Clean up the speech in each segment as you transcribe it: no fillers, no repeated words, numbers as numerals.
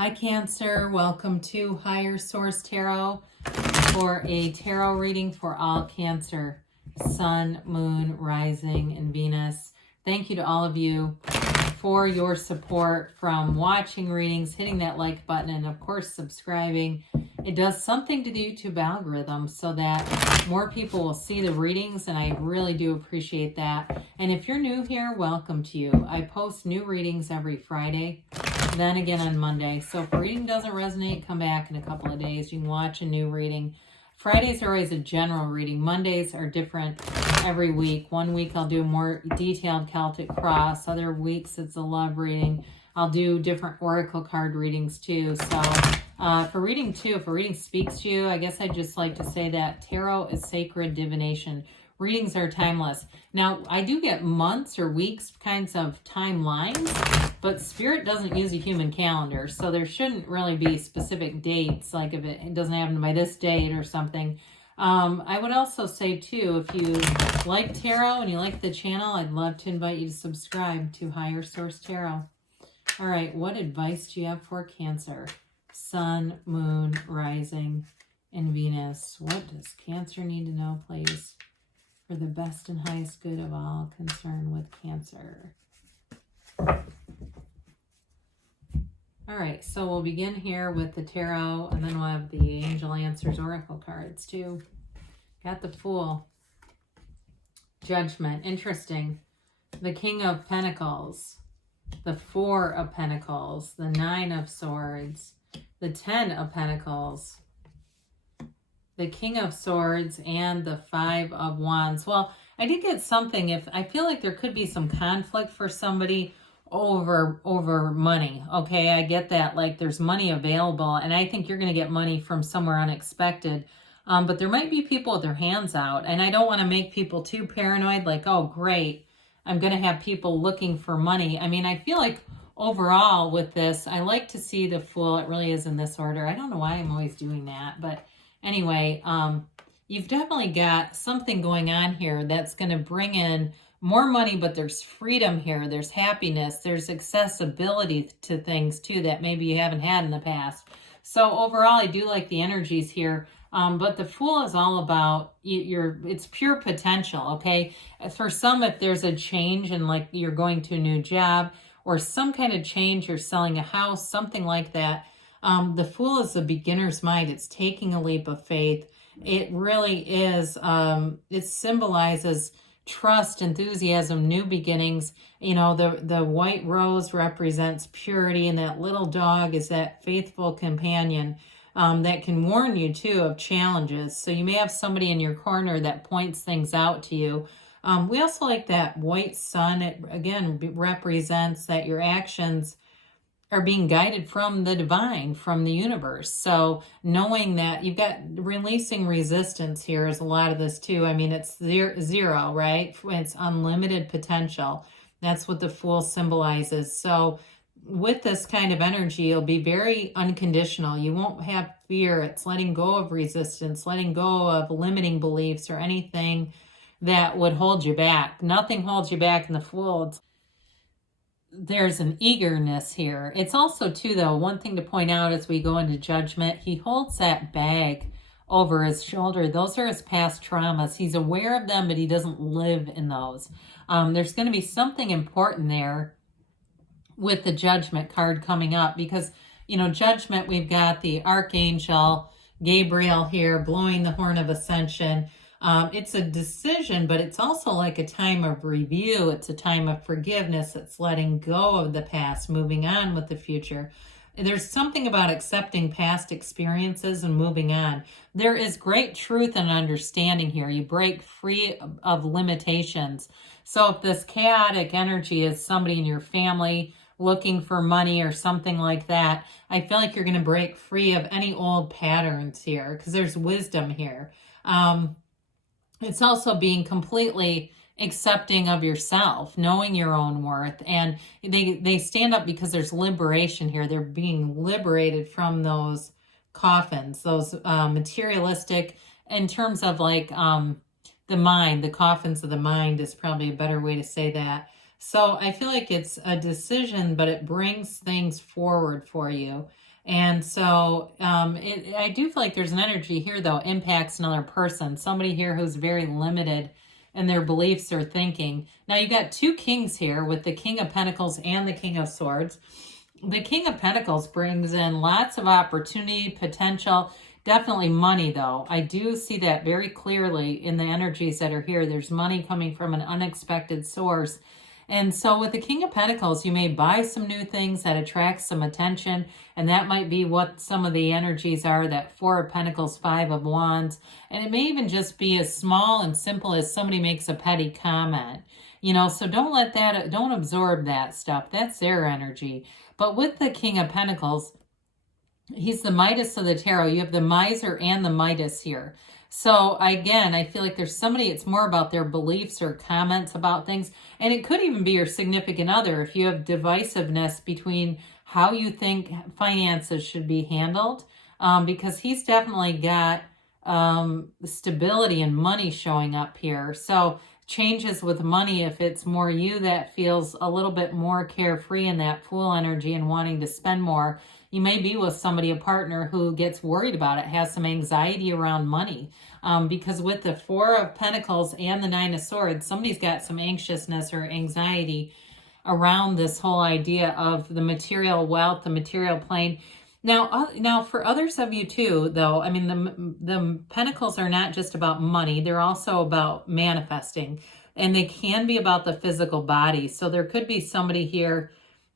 Hi Cancer, welcome to Higher Source Tarot for a tarot reading for all Cancer, Sun, Moon, Rising, and Venus. Thank you to all of you for your support from watching readings, hitting that like button, and of course subscribing. It does something to the YouTube algorithm so that more people will see the readings, and I really do appreciate that. And if you're new here, welcome to you. I post new readings every Friday, then again on Monday. So if a reading doesn't resonate, come back in a couple of days. You can watch a new reading. Fridays are always a general reading. Mondays are different every week. One week I'll do a more detailed Celtic cross. Other weeks it's a love reading. I'll do different oracle card readings too. So for reading too, if a reading speaks to you, I guess I'd just like to say that tarot is sacred divination. Readings are timeless. Now, I do get months or weeks kinds of timelines, but Spirit doesn't use a human calendar, so there shouldn't really be specific dates, like if it doesn't happen by this date or something. I would also say, too, if you like tarot and you like the channel, I'd love to invite you to subscribe to Higher Source Tarot. All right, what advice do you have for Cancer? Sun, Moon, Rising, and Venus. What does Cancer need to know, please, for the best and highest good of all concerned with Cancer? All right, so we'll begin here with the tarot, and then we'll have the Angel Answers Oracle cards too. Got the Fool. Judgment. Interesting. The King of Pentacles. The Four of Pentacles. The Nine of Swords. The Ten of Pentacles. The King of Swords, and the Five of Wands. Well, I did get something. If I feel like there could be some conflict for somebody over money. Okay, I get that. Like there's money available, and I think you're going to get money from somewhere unexpected. But there might be people with their hands out, and I don't want to make people too paranoid. Like, oh, great, I'm going to have people looking for money. I mean, I feel like overall with this, I like to see the Fool. It really is in this order. I don't know why I'm always doing that, but anyway, you've definitely got something going on here that's going to bring in more money, but there's freedom here. There's happiness. There's accessibility to things too that maybe you haven't had in the past. So overall, I do like the energies here. But the Fool is all about it's pure potential. Okay. For some, if there's a change and like you're going to a new job or some kind of change, you're selling a house, something like that. The Fool is the beginner's mind. It's taking a leap of faith. It really is. It symbolizes trust, enthusiasm, new beginnings. You know, the white rose represents purity, and that little dog is that faithful companion that can warn you too of challenges. So you may have somebody in your corner that points things out to you. We also like that white sun. It again represents that your actions are being guided from the divine, from the universe. So knowing that you've got releasing resistance here is a lot of this too. I mean, it's zero, right? It's unlimited potential. That's what the Fool symbolizes. So with this kind of energy, you'll be very unconditional. You won't have fear. It's letting go of resistance, letting go of limiting beliefs or anything that would hold you back. Nothing holds you back in the Fool. There's an eagerness here. It's also too, though, one thing to point out as we go into Judgment, he holds that bag over his shoulder. Those are his past traumas. He's aware of them, but he doesn't live in those. There's going to be something important there with the Judgment card coming up because, you know, Judgment, we've got the Archangel Gabriel here blowing the horn of ascension. It's a decision, but it's also like a time of review. It's a time of forgiveness. It's letting go of the past, moving on with the future. There's something about accepting past experiences and moving on. There is great truth and understanding here. You break free of limitations. So if this chaotic energy is somebody in your family looking for money or something like that, I feel like you're going to break free of any old patterns here because there's wisdom here. It's also being completely accepting of yourself, knowing your own worth. And they stand up because there's liberation here. They're being liberated from those coffins, those materialistic, in terms of like the mind, the coffins of the mind is probably a better way to say that. So I feel like it's a decision, but it brings things forward for you. And so I do feel like there's an energy here, though, impacts another person. Somebody here who's very limited in their beliefs or thinking. Now, you got two kings here with the King of Pentacles and the King of Swords. The King of Pentacles brings in lots of opportunity, potential, definitely money, though. I do see that very clearly in the energies that are here. There's money coming from an unexpected source. And so with the King of Pentacles, you may buy some new things that attract some attention, and that might be what some of the energies are, that Four of Pentacles, Five of Wands. And it may even just be as small and simple as somebody makes a petty comment. You know, so don't absorb that stuff. That's their energy. But with the King of Pentacles, he's the Midas of the tarot. You have the Miser and the Midas here. So again, I feel like there's somebody, it's more about their beliefs or comments about things. And it could even be your significant other if you have divisiveness between how you think finances should be handled. Because he's definitely got stability and money showing up here. So changes with money, if it's more you that feels a little bit more carefree in that Fool energy and wanting to spend more, you may be with somebody, a partner, who gets worried about it, has some anxiety around money. Because with the Four of Pentacles and the Nine of Swords, somebody's got some anxiousness or anxiety around this whole idea of the material wealth, the material plane. Now, for others of you too, though, I mean, the Pentacles are not just about money. They're also about manifesting. And they can be about the physical body. So there could be somebody here,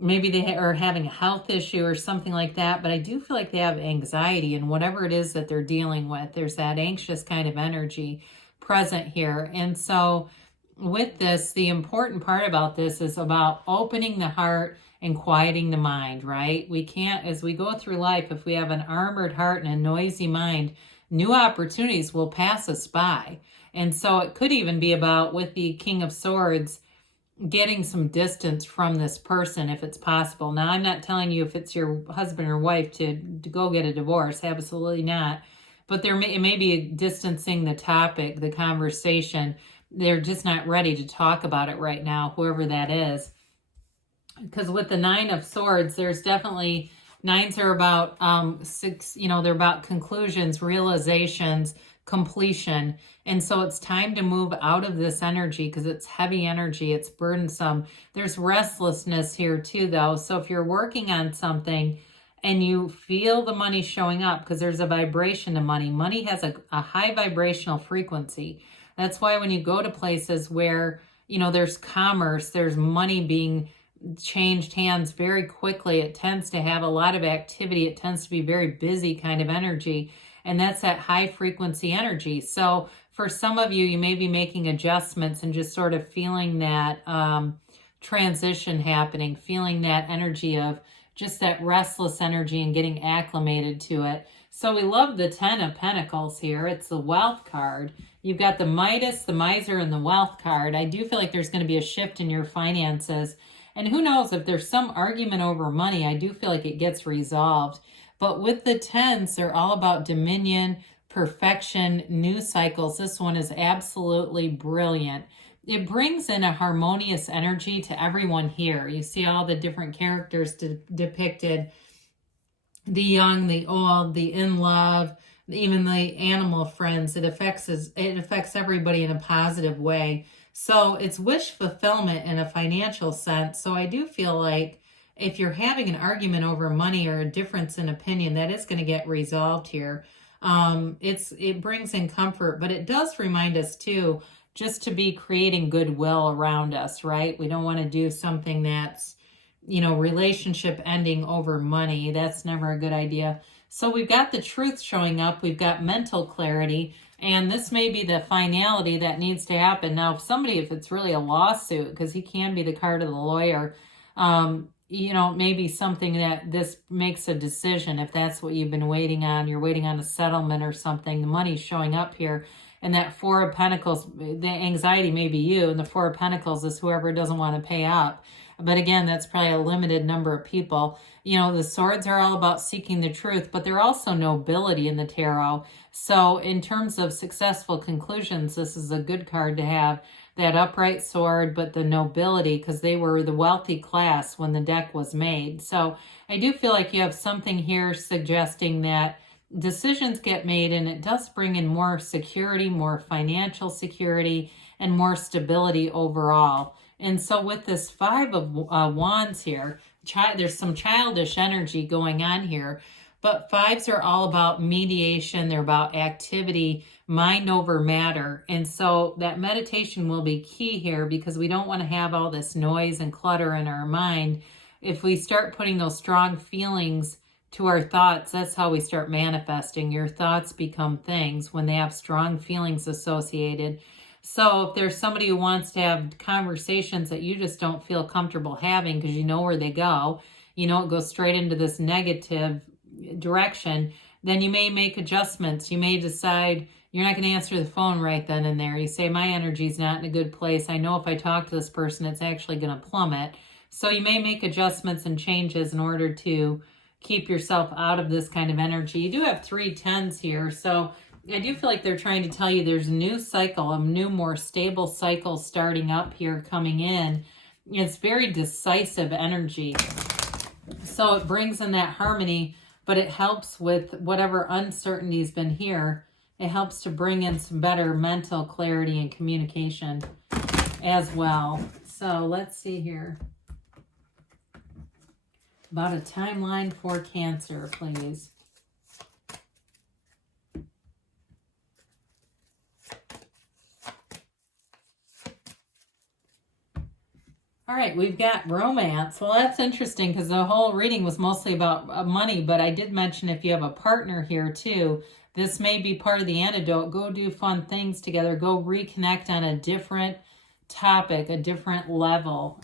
maybe they are having a health issue or something like that. But I do feel like they have anxiety, and whatever it is that they're dealing with, there's that anxious kind of energy present here. And so with this, the important part about this is about opening the heart and quieting the mind, right? We can't, as we go through life, if we have an armored heart and a noisy mind, new opportunities will pass us by. And so it could even be about, with the King of Swords, getting some distance from this person if it's possible. Now, I'm not telling you if it's your husband or wife to go get a divorce, absolutely not. But it may be distancing the topic, the conversation. They're just not ready to talk about it right now, whoever that is. Because with the Nine of Swords, there's definitely, nines are about they're about conclusions, realizations, completion. And so it's time to move out of this energy because it's heavy energy, it's burdensome. There's restlessness here too, though. So if you're working on something and you feel the money showing up, because there's a vibration to money, money has a high vibrational frequency. That's why when you go to places where, there's commerce, there's money being changed hands very quickly, it tends to have a lot of activity. It tends to be very busy kind of energy. And that's that high frequency energy. So for some of you, you may be making adjustments and just sort of feeling that transition happening, feeling that energy of just that restless energy and getting acclimated to it. So we love the Ten of Pentacles here. It's the Wealth card. You've got the Midas, the Miser, and the Wealth card. I do feel like there's going to be a shift in your finances. And who knows, if there's some argument over money, I do feel like it gets resolved. But with the tens, they're all about dominion, perfection, new cycles. This one is absolutely brilliant. It brings in a harmonious energy to everyone here. You see all the different characters depicted. The young, the old, the in love, even the animal friends. It affects everybody in a positive way. So it's wish fulfillment in a financial sense. So I do feel like if you're having an argument over money or a difference in opinion, that is going to get resolved here. It brings in comfort, but it does remind us too, just to be creating goodwill around us, right? We don't want to do something that's, relationship ending over money. That's never a good idea. So we've got the Truth showing up. We've got mental clarity. And this may be the finality that needs to happen. Now, if it's really a lawsuit, because he can be the card of the lawyer, maybe something that this makes a decision. If that's what you've been waiting on, you're waiting on a settlement or something, the money's showing up here. And that Four of Pentacles, the anxiety may be you, and the Four of Pentacles is whoever doesn't want to pay up. But again, that's probably a limited number of people. The swords are all about seeking the truth, but they're also nobility in the tarot. So in terms of successful conclusions, this is a good card to have. that upright sword, but the nobility, because they were the wealthy class when the deck was made. So I do feel like you have something here suggesting that decisions get made, and it does bring in more security, more financial security, and more stability overall. And so with this Five of Wands here, there's some childish energy going on here, but fives are all about mediation. They're about activity, mind over matter. And so that meditation will be key here, because we don't want to have all this noise and clutter in our mind. If we start putting those strong feelings to our thoughts, that's how we start manifesting. Your thoughts become things when they have strong feelings associated. So if there's somebody who wants to have conversations that you just don't feel comfortable having because you know where they go, you know it goes straight into this negative direction, then you may make adjustments. You may decide you're not going to answer the phone right then and there. You say, my energy's not in a good place. I know if I talk to this person, it's actually going to plummet. So you may make adjustments and changes in order to keep yourself out of this kind of energy. You do have 3 10s here. So I do feel like they're trying to tell you there's a new cycle, a new, more stable cycle starting up here, coming in. It's very decisive energy. So it brings in that harmony, but it helps with whatever uncertainty's been here. It helps to bring in some better mental clarity and communication as well. So let's see here. About a timeline for Cancer, please. All right, we've got romance. Well, that's interesting because the whole reading was mostly about money, but I did mention if you have a partner here too, this may be part of the antidote. Go do fun things together. Go reconnect on a different topic, a different level.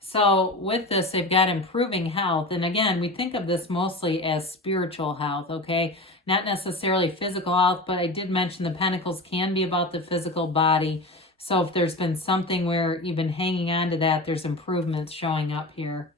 So with this, they've got improving health. And again, we think of this mostly as spiritual health, okay? Not necessarily physical health, but I did mention the Pentacles can be about the physical body. So if there's been something where you've been hanging on to that, there's improvements showing up here.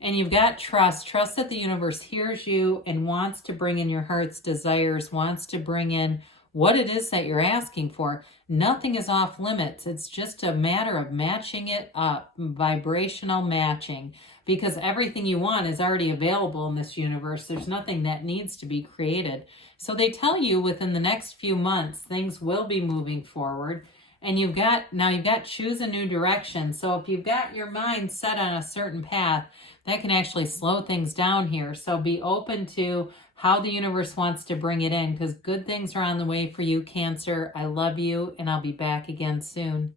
And you've got trust. Trust that the universe hears you and wants to bring in your heart's desires, wants to bring in what it is that you're asking for. Nothing is off limits. It's just a matter of matching it up, vibrational matching, because everything you want is already available in this universe. There's nothing that needs to be created. So they tell you within the next few months, things will be moving forward. And you've got choose a new direction. So if you've got your mind set on a certain path, that can actually slow things down here. So be open to how the universe wants to bring it in, because good things are on the way for you, Cancer. I love you, and I'll be back again soon.